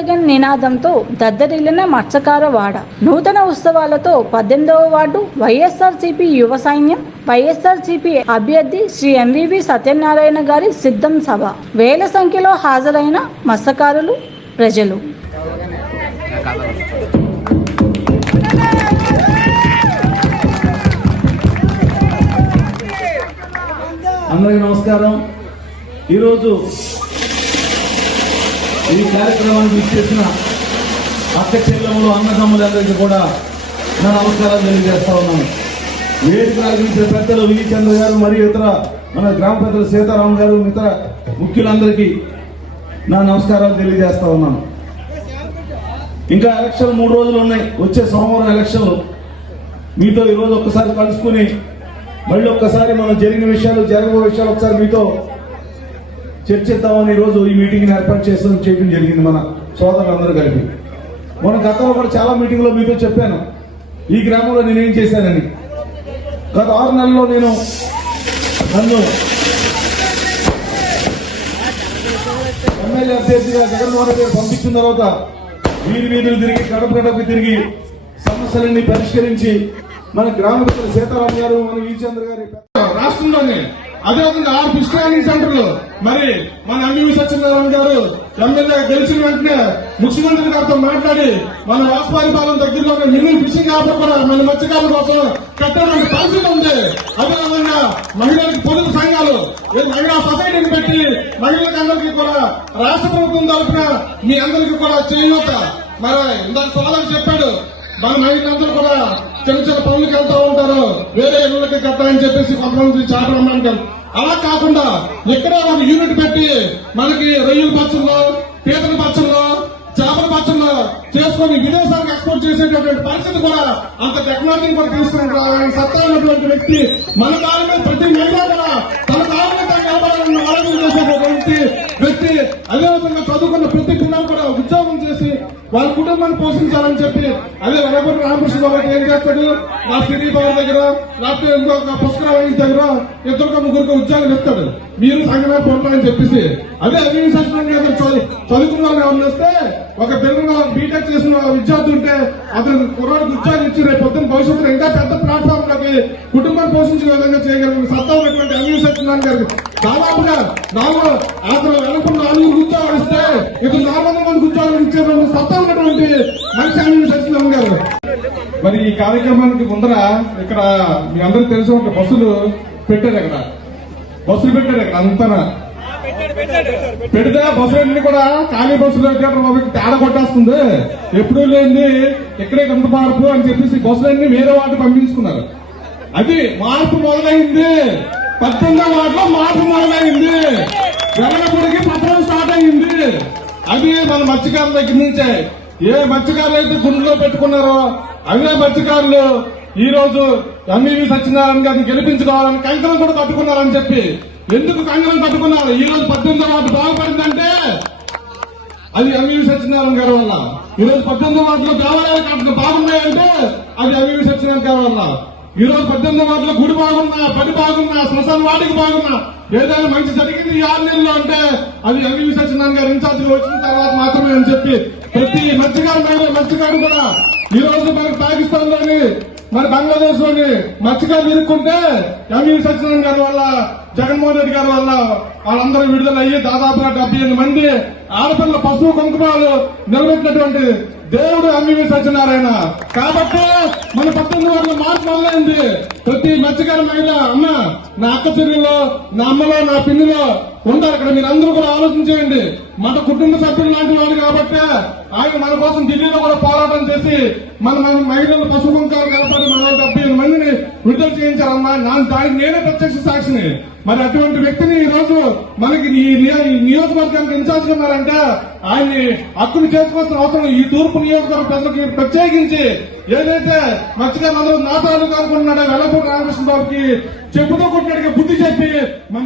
జగన్ నినాదంతో దద్దరిల్లిన మత్స్యకార వాడ. నూతన ఉత్సవాలతో పద్దెనిమిదవ వార్డు వైఎస్ఆర్సీపీ యువ సైన్యం వైఎస్ఆర్సీపీ అభ్యర్థి శ్రీ ఎంవివి సత్యనారాయణ గారి సిద్ధం సభ. వేల సంఖ్యలో హాజరైన మత్స్యకారులు ప్రజలు. అందరికీ నమస్కారం. ఈరోజు ఈ కార్యక్రమానికి ఇచ్చేసిన అక్క చెల్లెములు అన్నదమ్ములందరికీ కూడా నా నమస్కారాలు తెలియజేస్తా ఉన్నాను. వేదిక రాగించే పెద్దలు వి చంద్ర గారు మరియు ఇతర మన గ్రామ పెద్దలు సీతారాం గారు ఇతర ముఖ్యులందరికీ నా నమస్కారాలు తెలియజేస్తా ఉన్నాను. ఇంకా ఎలక్షన్ మూడు రోజులు ఉన్నాయి. వచ్చే సోమవారం ఎలక్షన్లు. మీతో ఈరోజు ఒక్కసారి కలుసుకుని మళ్ళీ ఒక్కసారి మనం జరిగిన విషయాలు జరగబో విషయాలు ఒకసారి మీతో చర్చిద్దామని ఈరోజు ఈ మీటింగ్ ఏర్పాటు చేసిన చేయడం జరిగింది మన సోదరులందరూ కలిపి. మన గతంలో కూడా చాలా మీటింగ్లో మీతో చెప్పాను. ఈ గ్రామంలో నేనేం చేశానని. గత ఆరు నెలల్లో నేను నన్ను ఎమ్మెల్యే అభ్యర్థిగా జగన్మోహన్ రెడ్డి పంపించిన తర్వాత వీధి వీధులు తిరిగి గడప గడపకి తిరిగి సమస్యలన్నీ పరిష్కరించి మన గ్రామ పెద్దలు సీతారాం గారు మన ఈచంద్ర గారి రాష్ట్రంలోనే అదేవిధంగా ఆరు ఫిష్ ట్రైనింగ్ సెంటర్లు మరి మన ఎంవి సత్యనారాయణ గారు ఎమ్మెల్యే గెలిచిన వెంటనే ముఖ్యమంత్రి గారితో మాట్లాడి మన వాసుపాలిపాలెం దగ్గరలోనే మినీ ఫిషింగ్ యాప్ కూడా మన మత్స్యకారుల కోసం కట్టడానికి పరిస్థితి ఉంది. అదేవిధంగా మహిళలకు పొదుపు సంఘాలు మహిళా సొసైటీని పెట్టి మహిళలకు అందరికీ కూడా రాష్ట్ర ప్రభుత్వం తరఫున మీ అందరికీ కూడా చేయూత. మరి ఇందాక సోదరు చెప్పాడు మన మహిళలందరూ కూడా చిన్న చిన్న పనులకు వెళ్తూ ఉంటారు. వేరే ఇళ్ళకి కట్టాలని చెప్పేసి కొంతమంది చేపలు అమ్మడానికి వెళ్తారు. అలా కాకుండా ఇక్కడ ఒక యూనిట్ పెట్టి మనకి రొయ్యల పచ్చల్లో పీతల పచ్చల్లో చేపల పచ్చల్లో చేసుకొని విదేశాలకు ఎక్స్పోర్ట్ చేసేటటువంటి పరిస్థితి కూడా అంత టెక్నాలజీని కూడా తీసుకుని సత్తా ఉన్నటువంటి వ్యక్తి మన కాలం మీద ప్రతి మహిళ కూడా తన కాలం మీద నిలబడాలని ఆలోచన చేసేటటువంటి వ్యక్తి అదేవిధంగా చదువుకున్న ప్రతి పిల్లలు కూడా ఉద్యోగం వాళ్ళ కుటుంబాన్ని పోషించాలని చెప్పి అదే వెనకటి రామకృష్ణ బాబు ఏం చేస్తాడు? నా సిటీ పవర్ దగ్గర లేకపోతే ఇంకొక పుష్కర వైద్య దగ్గర ఇద్దరు ముగ్గురికి ఉద్యోగం ఇస్తాడు. మీరు సంఘమే పొందాలని చెప్పేసి అదే అభివృద్ధి సచివాలయం గారు చదువు- చదువుకున్న వాళ్ళు ఎవరిని వస్తే ఒక పిల్లలు బీటెక్ చేసిన విద్యార్థి ఉంటే అతను కుర్రాడికి ఉద్యోగం ఇచ్చి రేపు పొద్దున్న భవిష్యత్తులో ఇంకా పెద్ద ప్లాట్ఫామ్లోకి కుటుంబాన్ని పోషించే విధంగా చేయగలిగిన సత్తా ఉన్నటువంటి అభివృద్ధి సత్యనారాయణ గారికి దాదాపుగా నాలుగు అతను వెనకుండా నాలుగు ఉద్యోగాలు ఇస్తే కార్యక్రమానికి ముందర ఇక్కడ మీ అందరికి తెలిసి ఉంటే బస్సులు పెట్టారు ఇక్కడ బస్సులు పెట్టారు ఇక్కడ అంతనా? పెడితే బస్సులన్నీ కూడా ఖాళీ బస్సులు పెట్టారు తేడా కొట్టేస్తుంది. ఎప్పుడూ లేని ఇక్కడే కొంత మార్పు అని చెప్పేసి బస్సులన్నీ వేరే వాటికి పంపించుకున్నారు. అది మార్పు మొదలైంది. పద్దెనిమిదో వాటిలో మార్పు మొదలైంది. వెలగపూడికి పత్రం స్టార్ట్ అయింది. అది మన మత్స్యకారుల దగ్గర నుంచే. ఏ మత్స్యకారులు అయితే గుండెలో పెట్టుకున్నారో అవే మత్స్యకారులు ఈ రోజు ఎంఈవి సత్యనారాయణ గారిని గెలిపించుకోవాలని కంకణం కూడా కట్టుకున్నారని చెప్పి ఎందుకు కంకణం కట్టుకున్నారు? ఈ రోజు పద్దెనిమిది వాటి బాగుపడిందంటే అది ఎంఈవి సత్యనారాయణ గారి వల్ల. ఈ రోజు పద్దెనిమిది వాటిలో దేవాలయాలు కట్టడం బాగున్నాయంటే అది ఎంఈవి సత్యనారాయణ గారి వల్ల. ఈ రోజు పద్దెనిమిది వాటిలో గుడి బాగున్నా పడి బాగున్నా శ్మశాన వాటికి బాగున్నా ఏదైనా మంచి జరిగింది ఈ ఆరు నెలలో అంటే అది ఎంఈవి సత్యనారాయణ గారు ఇన్ఛార్జ్ వచ్చిన తర్వాత మాత్రమే అని చెప్పి ప్రతి మత్స్యకారు మత్స్యకారు కూడా ఈ రోజు మనకి పాకిస్తాన్లోని మరి బంగ్లాదేశ్లోని మత్స్యకారులు ఇరుక్కుంటే ఎంఈ సత్యనారాయణ గారి వల్ల జగన్మోహన్ రెడ్డి గారి వల్ల వాళ్ళందరూ విడుదలయ్యి దాదాపుగా డెబ్బై ఎనిమిది మంది ఆడపిల్ల పశువు కుంకుమాలు నిలబెట్టినటువంటి దేవుడు ఎంఈవి సత్యనారాయణ. కాబట్టి మన పద్దెనిమిది వందల మార్పు మొదలైంది. ప్రతి మత్స్యకార మహిళ అమ్మ నా అక్క చెల్లెలో నా అమ్మలో నా పిన్నిలో ఉంటారు ఇక్కడ మీరు అందరూ కూడా ఆలోచించేయండి మన కుటుంబ సభ్యులు లాంటి వాళ్ళు కాబట్టి ఆయన మన కోసం ఢిల్లీలో కూడా పోరాటం చేసి మన మన మహిళలు పశు కుంకాలు కాబట్టి మన డెబ్బై ఎనిమిది మందిని విడుదల చేయించారమ్మా. నా దానికి నేనే ప్రత్యక్ష సాక్షిని. మరి అటువంటి వ్యక్తిని ఈ రోజు మనకి ఈ నియో- ఈ నియోజకవర్గానికి ఇన్ఛార్జ్ ఉన్నారంటే ఆయన్ని హక్కును చేసుకోవాల్సిన అవసరం ఈ తూర్పు నియోజకవర్గ ప్రజలకి ప్రత్యేకించి ఏదైతే మత్స్యకారులు అందరూ నా తాలూకు అనుకుంటున్నాడో వెల్లపూడి రామకృష్ణ బాబుకి చెప్పుతో కొట్టినట్టుగా బుద్ధి చెప్పి మన